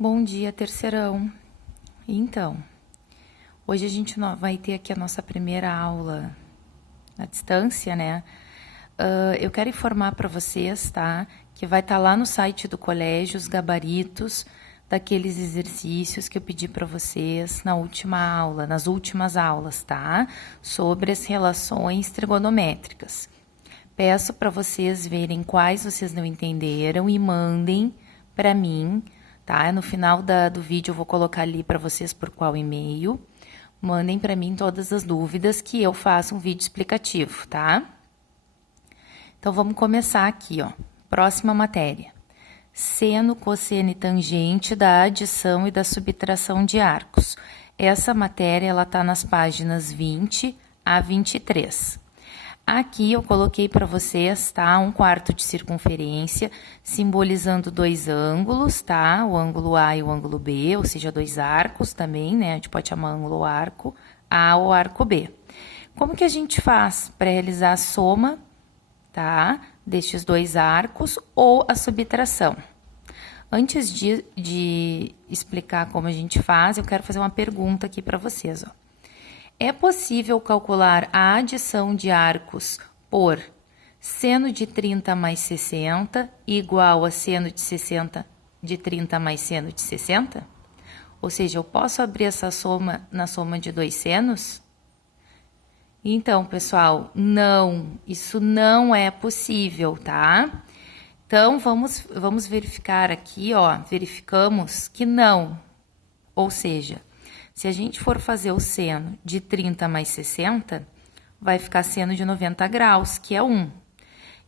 Bom dia, terceirão. Então, hoje a gente vai ter aqui a nossa primeira aula à distância, né? Eu quero informar para vocês, tá? Que vai estar lá no site do colégio os gabaritos daqueles exercícios que eu pedi para vocês na última aula, nas últimas aulas, tá? Sobre as relações trigonométricas. Peço para vocês verem quais vocês não entenderam e mandem para mim, tá? No final do vídeo eu vou colocar ali para vocês por qual e-mail. Mandem para mim todas as dúvidas que eu faço um vídeo explicativo, tá? Então vamos começar aqui, ó. Próxima matéria. Seno, cosseno e tangente da adição e da subtração de arcos. Essa matéria ela tá nas páginas 20 a 23. Aqui eu coloquei para vocês, tá? 1/4 de circunferência, simbolizando dois ângulos, tá? O ângulo A e o ângulo B, ou seja, dois arcos também, né? A gente pode chamar ângulo arco A ou arco B. Como que a gente faz para realizar a soma, tá? Destes dois arcos ou a subtração? Antes de explicar como a gente faz, eu quero fazer uma pergunta aqui para vocês, ó. É possível calcular a adição de arcos por seno de 30 mais 60 igual a seno de 60 de 30 mais seno de 60? Ou seja, eu posso abrir essa soma na soma de dois senos? Então, pessoal, não, isso não é possível, tá? Então, vamos verificar aqui, ó, verificamos que não. Ou seja, se a gente for fazer o seno de 30 mais 60, vai ficar seno de 90 graus, que é 1.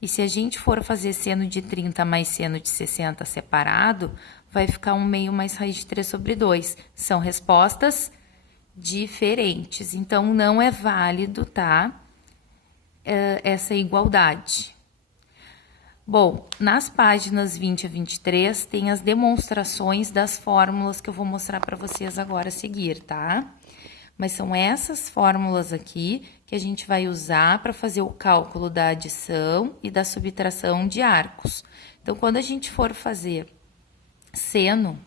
E se a gente for fazer seno de 30 mais seno de 60 separado, vai ficar 1/2 mais raiz de 3 sobre 2. São respostas diferentes. Então, não é válido, tá? Essa igualdade. Bom, nas páginas 20 a 23 tem as demonstrações das fórmulas que eu vou mostrar para vocês agora a seguir, tá? Mas são essas fórmulas aqui que a gente vai usar para fazer o cálculo da adição e da subtração de arcos. Então, quando a gente for fazer seno,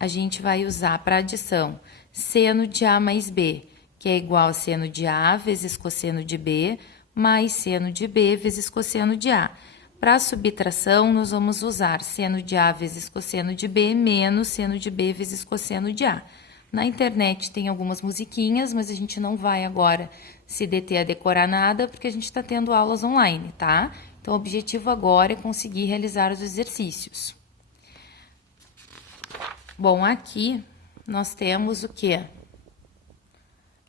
a gente vai usar para adição seno de A mais B, que é igual a seno de A vezes cosseno de B, mais seno de B vezes cosseno de A. Para a subtração, nós vamos usar seno de A vezes cosseno de B menos seno de B vezes cosseno de A. Na internet tem algumas musiquinhas, mas a gente não vai agora se deter a decorar nada, porque a gente está tendo aulas online, tá? Então, o objetivo agora é conseguir realizar os exercícios. Bom, aqui nós temos o quê?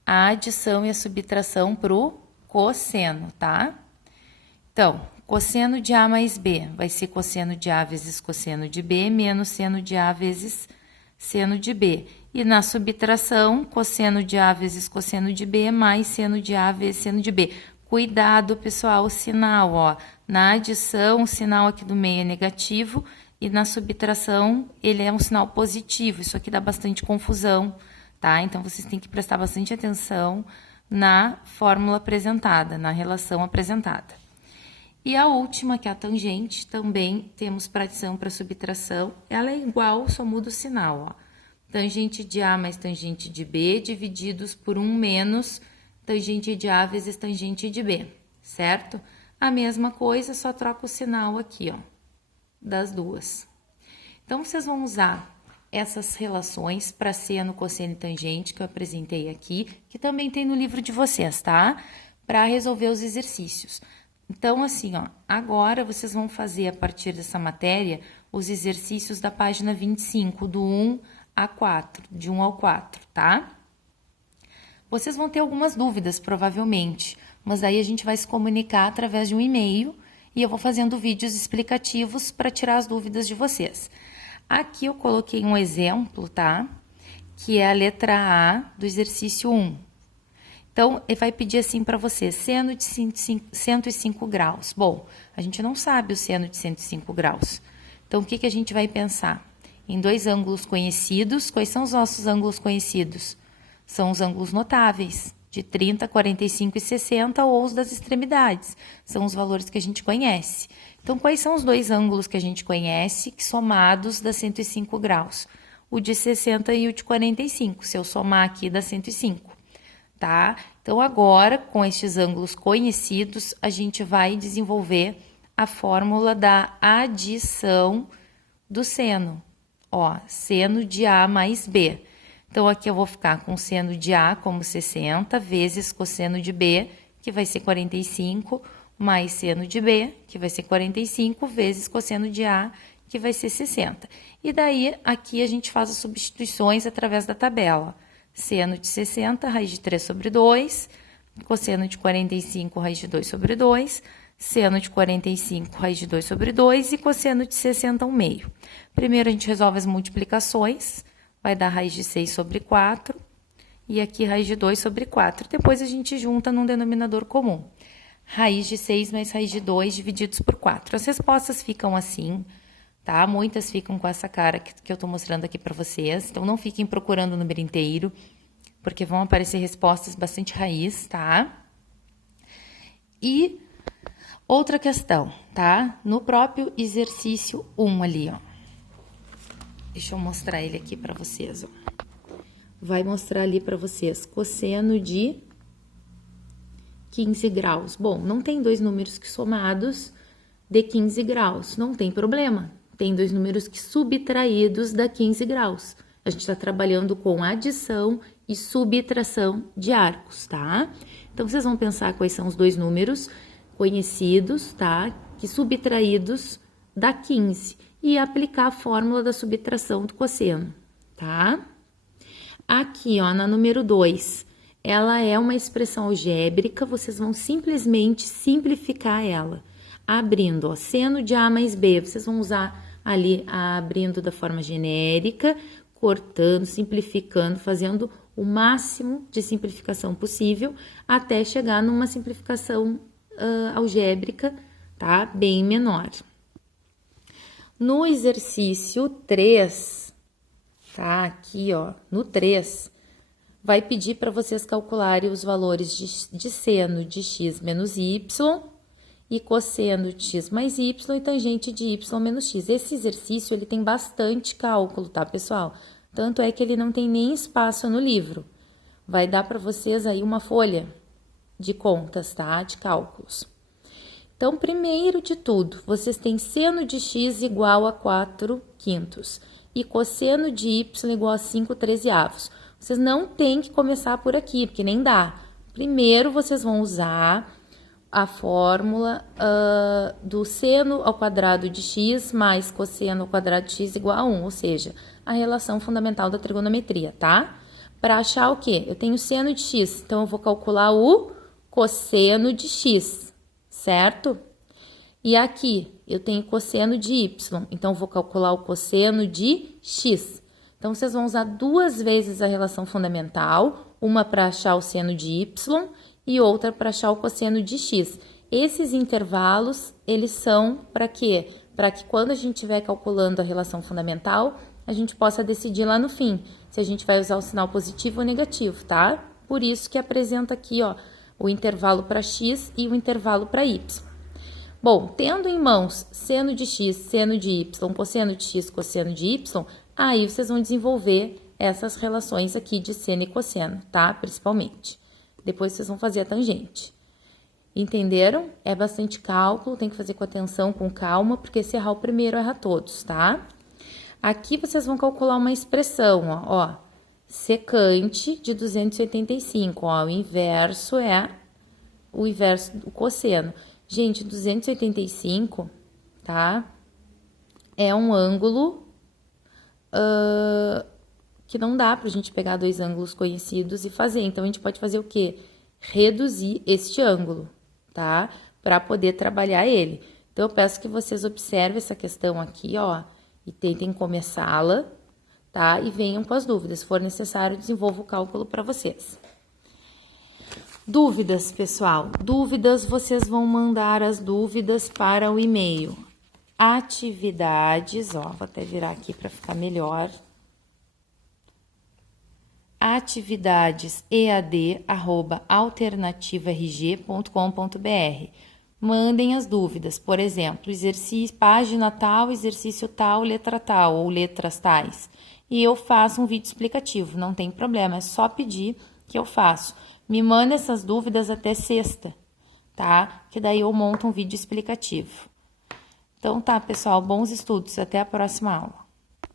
A adição e a subtração para o cosseno, tá? Então, cosseno de A mais B vai ser cosseno de A vezes cosseno de B menos seno de A vezes seno de B. E na subtração, cosseno de A vezes cosseno de B mais seno de A vezes seno de B. Cuidado, pessoal, o sinal, ó. Na adição, o sinal aqui do meio é negativo e na subtração, ele é um sinal positivo. Isso aqui dá bastante confusão, tá? Então, vocês têm que prestar bastante atenção na fórmula apresentada, na relação apresentada. E a última, que é a tangente, também temos para adição para subtração. Ela é igual, só muda o sinal, ó. Tangente de A mais tangente de B, divididos por 1 menos tangente de A vezes tangente de B, certo? A mesma coisa, só troca o sinal aqui, ó, das duas. Então, vocês vão usar essas relações para seno, cosseno e tangente que eu apresentei aqui, que também tem no livro de vocês, tá? Para resolver os exercícios. Então, assim, ó, agora vocês vão fazer, a partir dessa matéria, os exercícios da página 25, do 1 a 4, de 1 ao 4, tá? Vocês vão ter algumas dúvidas, provavelmente, mas aí a gente vai se comunicar através de um e-mail e eu vou fazendo vídeos explicativos para tirar as dúvidas de vocês. Aqui eu coloquei um exemplo, tá? Que é a letra A do exercício 1. Então, ele vai pedir assim para você, seno de 105 graus. Bom, a gente não sabe o seno de 105 graus. Então, o que a gente vai pensar? Em dois ângulos conhecidos. Quais são os nossos ângulos conhecidos? São os ângulos notáveis, de 30, 45 e 60, ou os das extremidades. São os valores que a gente conhece. Então, quais são os dois ângulos que a gente conhece, que somados dá 105 graus? o de 60 e o de 45. Se eu somar aqui, dá 105, tá? Então, agora, com estes ângulos conhecidos, a gente vai desenvolver a fórmula da adição do seno. Ó, seno de A mais B. Então, aqui eu vou ficar com seno de A como 60, vezes cosseno de B, que vai ser 45, mais seno de B, que vai ser 45, vezes cosseno de A, que vai ser 60. E daí, aqui a gente faz as substituições através da tabela. Seno de 60, raiz de 3 sobre 2, cosseno de 45, raiz de 2 sobre 2, seno de 45, raiz de 2 sobre 2 e cosseno de 60 ao meio. Primeiro, a gente resolve as multiplicações, vai dar raiz de 6 sobre 4 e aqui raiz de 2 sobre 4. Depois, a gente junta num denominador comum. Raiz de 6 mais raiz de 2 divididos por 4. As respostas ficam assim, tá? Muitas ficam com essa cara que eu tô mostrando aqui para vocês. Então, não fiquem procurando o número inteiro, porque vão aparecer respostas bastante raiz, tá? E outra questão, tá? No próprio exercício 1 ali, ó. Deixa eu mostrar ele aqui para vocês, ó. Vai mostrar ali para vocês cosseno de 15 graus. Bom, não tem dois números que somados de 15 graus, não tem problema. Tem dois números que subtraídos da 15 graus. A gente está trabalhando com adição e subtração de arcos, tá? Então, vocês vão pensar quais são os dois números conhecidos, tá? Que subtraídos dá 15 e aplicar a fórmula da subtração do cosseno, tá? Aqui, ó, na número 2, ela é uma expressão algébrica, vocês vão simplesmente simplificar ela. Abrindo, ó, seno de A mais B, vocês vão usar ali abrindo da forma genérica, cortando, simplificando, fazendo o máximo de simplificação possível até chegar numa simplificação algébrica, tá? Bem menor. No exercício 3, tá? Aqui, ó, no 3, vai pedir para vocês calcularem os valores de seno de x menos y e cosseno de x mais y e tangente de y menos x. Esse exercício, ele tem bastante cálculo, tá, pessoal? Tanto é que ele não tem nem espaço no livro. Vai dar para vocês aí uma folha de contas, tá? De cálculos. Então, primeiro de tudo, vocês têm seno de x igual a 4/5 e cosseno de y igual a 5/13. Vocês não têm que começar por aqui, porque nem dá. Primeiro, vocês vão usar a fórmula do seno ao quadrado de x mais cosseno ao quadrado de x igual a 1, ou seja, a relação fundamental da trigonometria, tá? Para achar o quê? Eu tenho seno de x, então eu vou calcular o cosseno de x, certo? E aqui eu tenho cosseno de y, então eu vou calcular o cosseno de x. Então, vocês vão usar duas vezes a relação fundamental, uma para achar o seno de y e outra para achar o cosseno de x. Esses intervalos, eles são para quê? Para que quando a gente estiver calculando a relação fundamental, a gente possa decidir lá no fim se a gente vai usar o sinal positivo ou negativo, tá? Por isso que apresenta aqui, ó, o intervalo para x e o intervalo para y. Bom, tendo em mãos seno de x, seno de y, cosseno de x, cosseno de y, aí vocês vão desenvolver essas relações aqui de seno e cosseno, tá? Principalmente. Depois vocês vão fazer a tangente. Entenderam? É bastante cálculo, tem que fazer com atenção, com calma, porque se errar o primeiro, erra todos, tá? Aqui vocês vão calcular uma expressão, ó, secante de 285, ó, o inverso do cosseno. Gente, 285, tá? É um ângulo que não dá pra gente pegar dois ângulos conhecidos e fazer. Então, a gente pode fazer o quê? Reduzir este ângulo, tá? Para poder trabalhar ele. Então, eu peço que vocês observem essa questão aqui, ó, e tentem começá-la, tá? E venham com as dúvidas. Se for necessário, desenvolvo o cálculo para vocês. Dúvidas, pessoal. Dúvidas, vocês vão mandar as dúvidas para o e-mail. Atividades, ó, vou até virar aqui para ficar melhor. atividades@alternativarg.com.br. Mandem as dúvidas, por exemplo, exercício, página tal, exercício tal, letra tal ou letras tais. e eu faço um vídeo explicativo. Não tem problema, é só pedir que eu faço. Me manda essas dúvidas até sexta, tá? Que daí eu monto um vídeo explicativo. Então tá, pessoal, bons estudos. Até a próxima aula.